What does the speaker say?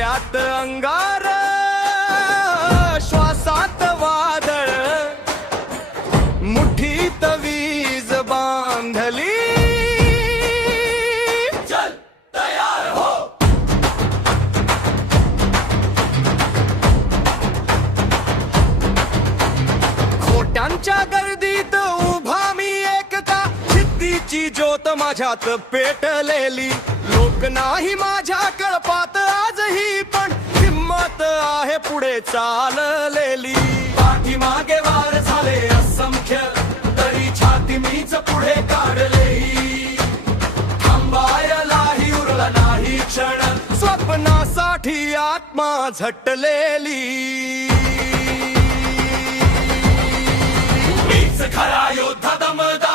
डोळ्यात अंगार, श्वासात वादळ, मुठीत वीज बांधली. चल तयार हो. खोट्यांच्या गर्दीत उभा मी एकटा, सिद्धीची ज्योत माझ्यात पेटलेली. लोक नाही माझ्या कळपात आजही, पण हिम्मत आहे पुढे चाललेली. पाठीमागे वार झाले असंख्य, तरी छाती मीच पुढे काढलेही. थांबायलाही उरला नाही क्षण, स्वप्नासाठी आत्मा झटलेली. मीच खरा योद्धा दमदार,